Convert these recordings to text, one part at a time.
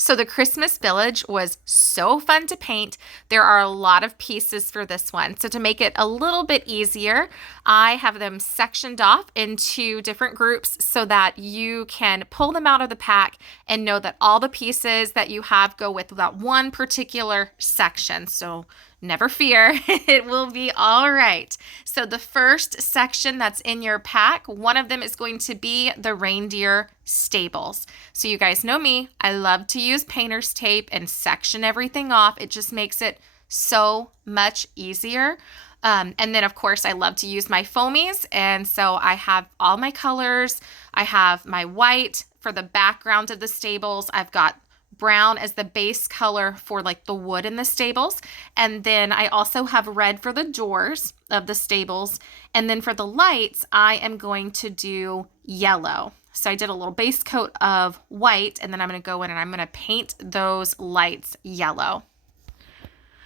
So the Christmas Village was so fun to paint. There are a lot of pieces for this one. So to make it a little bit easier, I have them sectioned off into different groups so that you can pull them out of the pack and know that all the pieces that you have go with that one particular section. So never fear, it will be all right. So the first section that's in your pack, one of them is going to be the reindeer stables. So you guys know me, I love to use painter's tape and section everything off. It just makes it so much easier. And then, of course, I love to use my foamies. And so I have all my colors. I have my white for the background of the stables. I've got brown as the base color for like the wood in the stables. And then I also have red for the doors of the stables. And then for the lights, I am going to do yellow. So I did a little base coat of white, and then I'm going to go in and I'm going to paint those lights yellow.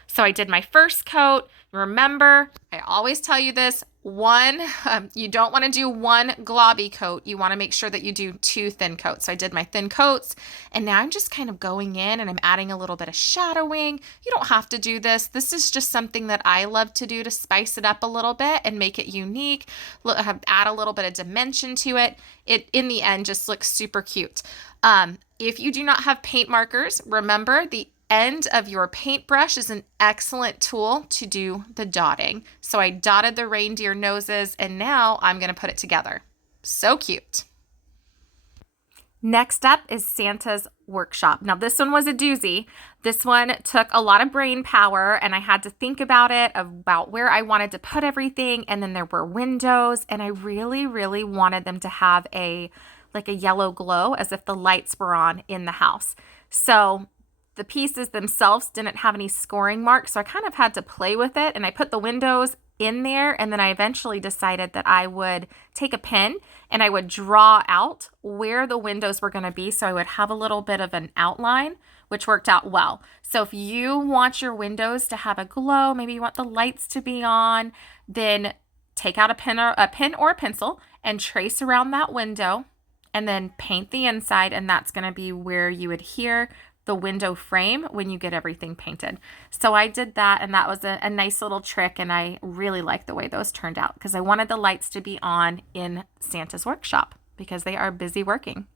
So I did my first coat. Remember, I always tell you this, you don't want to do one globby coat. You want to make sure that you do two thin coats. So I did my thin coats, and now I'm just kind of going in and I'm adding a little bit of shadowing. You don't have to do this. This is just something that I love to do to spice it up a little bit and make it unique, add a little bit of dimension to it. It, in the end, just looks super cute. If you do not have paint markers, remember the end of your paintbrush is an excellent tool to do the dotting. So I dotted the reindeer noses, and now I'm going to put it together. So cute. Next up is Santa's Workshop. Now this one was a doozy. This one took a lot of brain power, and I had to think about it, about where I wanted to put everything. And then there were windows, and I really, really wanted them to have a yellow glow as if the lights were on in the house. So the pieces themselves didn't have any scoring marks, so I kind of had to play with it, and I put the windows in there, and then I eventually decided that I would take a pen and I would draw out where the windows were going to be, so I would have a little bit of an outline, which worked out well. So if you want your windows to have a glow, maybe you want the lights to be on, then take out a pen or a pencil and trace around that window, and then paint the inside, and that's going to be where you adhere the window frame when you get everything painted. So I did that, and that was a nice little trick, and I really like the way those turned out because I wanted the lights to be on in Santa's Workshop because they are busy working.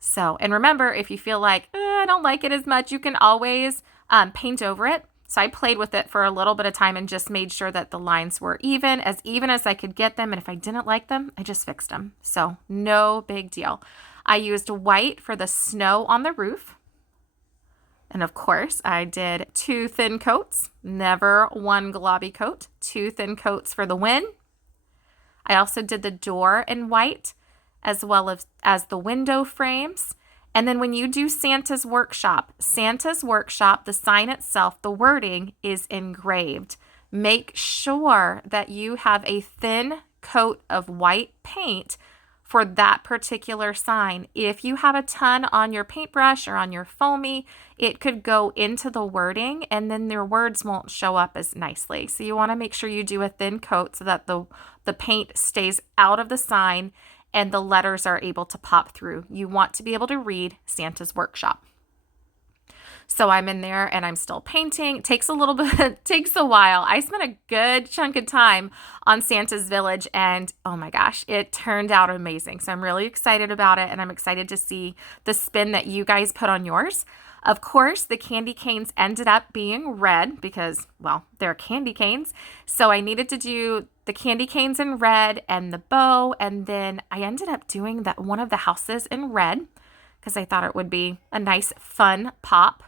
So, and remember, if you feel like, I don't like it as much, you can always paint over it. So I played with it for a little bit of time and just made sure that the lines were even as I could get them. And if I didn't like them, I just fixed them. So no big deal. I used white for the snow on the roof. And of course, I did two thin coats, never one globby coat, two thin coats for the win. I also did the door in white as well as the window frames. And then when you do Santa's Workshop, the sign itself, the wording is engraved. Make sure that you have a thin coat of white paint for that particular sign. If you have a ton on your paintbrush or on your foamy, it could go into the wording and then your words won't show up as nicely. So you want to make sure you do a thin coat so that the paint stays out of the sign and the letters are able to pop through. You want to be able to read Santa's Workshop. So I'm in there and I'm still painting. It takes a little bit, it takes a while. I spent a good chunk of time on Santa's Village and oh my gosh, it turned out amazing. So I'm really excited about it and I'm excited to see the spin that you guys put on yours. Of course, the candy canes ended up being red because, well, they're candy canes. So I needed to do the candy canes in red and the bow. And then I ended up doing one of the houses in red because I thought it would be a nice, fun pop.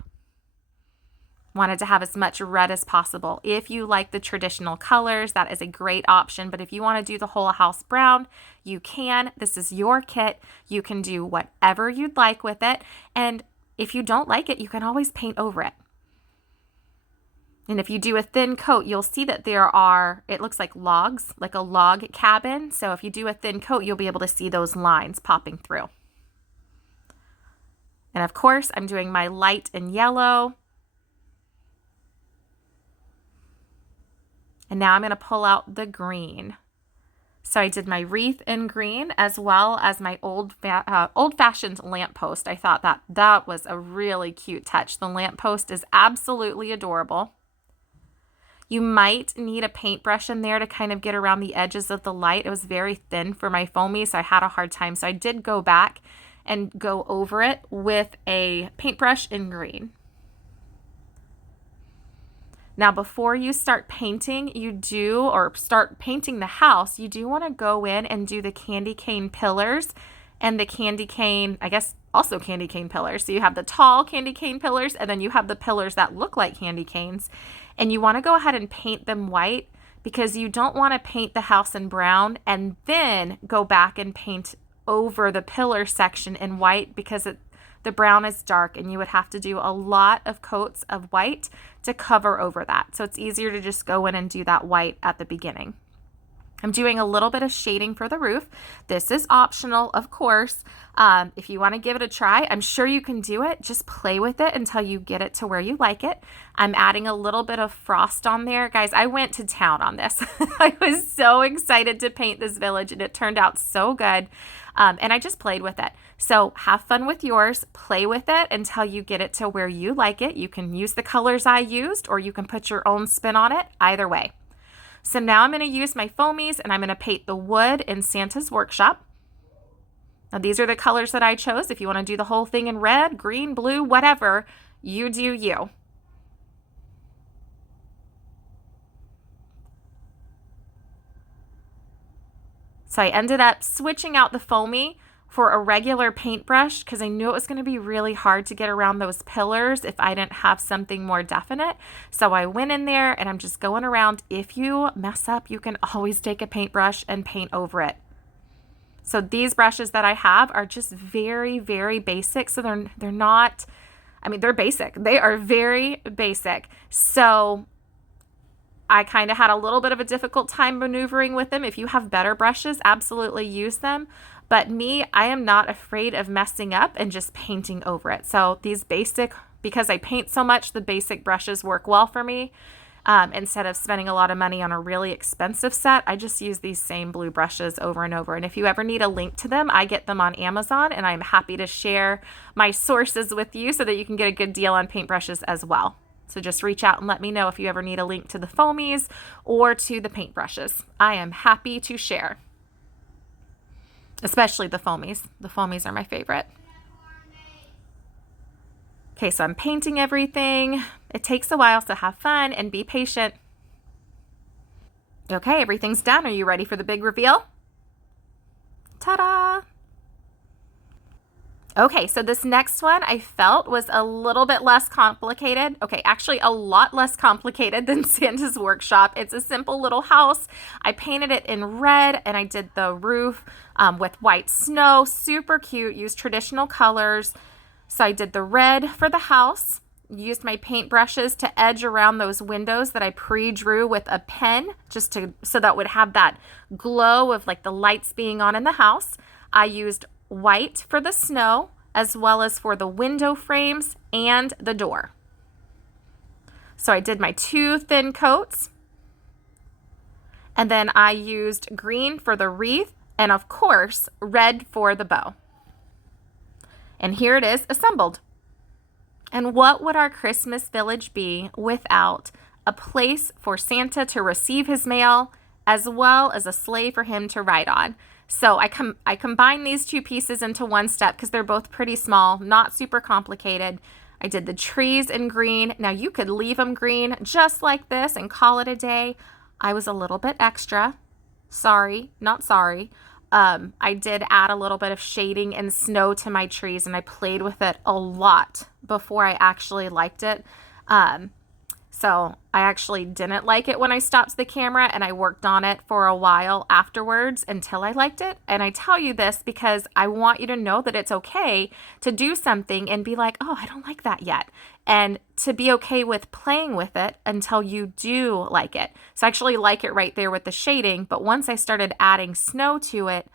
Wanted to have as much red as possible. If you like the traditional colors, that is a great option. But if you want to do the whole house brown, you can. This is your kit. You can do whatever you'd like with it. And if you don't like it, you can always paint over it. And if you do a thin coat, you'll see that it looks like logs, like a log cabin. So if you do a thin coat, you'll be able to see those lines popping through. And of course, I'm doing my light and yellow. And now I'm going to pull out the green. So I did my wreath in green as well as my old-fashioned lamppost. I thought that was a really cute touch. The lamppost is absolutely adorable. You might need a paintbrush in there to kind of get around the edges of the light. It was very thin for my foamy, so I had a hard time. So I did go back and go over it with a paintbrush in green. Now, before you start painting, start painting the house, you do want to go in and do the candy cane pillars and the candy cane, I guess also candy cane pillars. So you have the tall candy cane pillars, and then you have the pillars that look like candy canes. And you want to go ahead and paint them white because you don't want to paint the house in brown and then go back and paint over the pillar section in white because the brown is dark and you would have to do a lot of coats of white to cover over that. So it's easier to just go in and do that white at the beginning. I'm doing a little bit of shading for the roof. This is optional, of course. If you want to give it a try, I'm sure you can do it. Just play with it until you get it to where you like it. I'm adding a little bit of frost on there. Guys, I went to town on this. I was so excited to paint this village and it turned out so good. And I just played with it. So have fun with yours. Play with it until you get it to where you like it. You can use the colors I used or you can put your own spin on it. Either way. So now I'm going to use my foamies and I'm going to paint the wood in Santa's Workshop. Now these are the colors that I chose. If you want to do the whole thing in red, green, blue, whatever, you do you. So I ended up switching out the foamy for a regular paintbrush because I knew it was going to be really hard to get around those pillars if I didn't have something more definite. So I went in there and I'm just going around. If you mess up, you can always take a paintbrush and paint over it. So these brushes that I have are just very, very basic. So they're not, I mean, they're basic. They are very basic. So I kind of had a little bit of a difficult time maneuvering with them. If you have better brushes, absolutely use them. But me, I am not afraid of messing up and just painting over it. So these basic, because I paint so much, the basic brushes work well for me. Instead of spending a lot of money on a really expensive set, I just use these same blue brushes over and over. And if you ever need a link to them, I get them on Amazon and I'm happy to share my sources with you so that you can get a good deal on paintbrushes as well. So just reach out and let me know if you ever need a link to the foamies or to the paintbrushes. I am happy to share. Especially the foamies. The foamies are my favorite. Okay, so I'm painting everything. It takes a while, so have fun and be patient. Okay, everything's done. Are you ready for the big reveal? Ta-da! Okay, so this next one I felt was a little bit less complicated. Okay, actually a lot less complicated than Santa's Workshop. It's a simple little house. I painted it in red and I did the roof with white snow. Super cute, used traditional colors. So I did the red for the house, used my paint brushes to edge around those windows that I pre-drew with a pen so that would have that glow of like the lights being on in the house. I used white for the snow as well as for the window frames and the door. So I did my 2 thin coats and then I used green for the wreath and of course red for the bow. And here it is assembled. And what would our Christmas village be without a place for Santa to receive his mail as well as a sleigh for him to ride on? So I combined these 2 pieces into one step because they're both pretty small, not super complicated. I did the trees in green. Now you could leave them green just like this and call it a day. I was a little bit extra. Sorry, not sorry. I did add a little bit of shading and snow to my trees and I played with it a lot before I actually liked it. So I actually didn't like it when I stopped the camera and I worked on it for a while afterwards until I liked it. And I tell you this because I want you to know that it's okay to do something and be like, oh, I don't like that yet. And to be okay with playing with it until you do like it. So I actually like it right there with the shading. But once I started adding snow to it,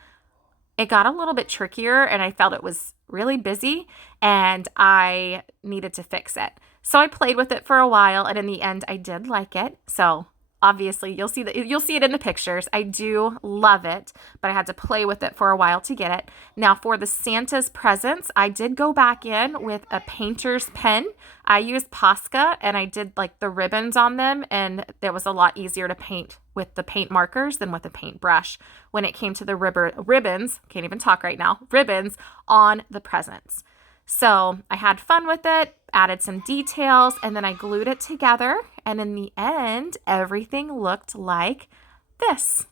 it got a little bit trickier and I felt it was really busy and I needed to fix it. So I played with it for a while and in the end I did like it. So obviously you'll see it in the pictures. I do love it, but I had to play with it for a while to get it. Now for the Santa's presents, I did go back in with a painter's pen. I used Posca and I did like the ribbons on them, and it was a lot easier to paint with the paint markers than with a paintbrush when it came to the ribbons, can't even talk right now, ribbons on the presents. So I had fun with it, added some details, and then I glued it together. And in the end, everything looked like this.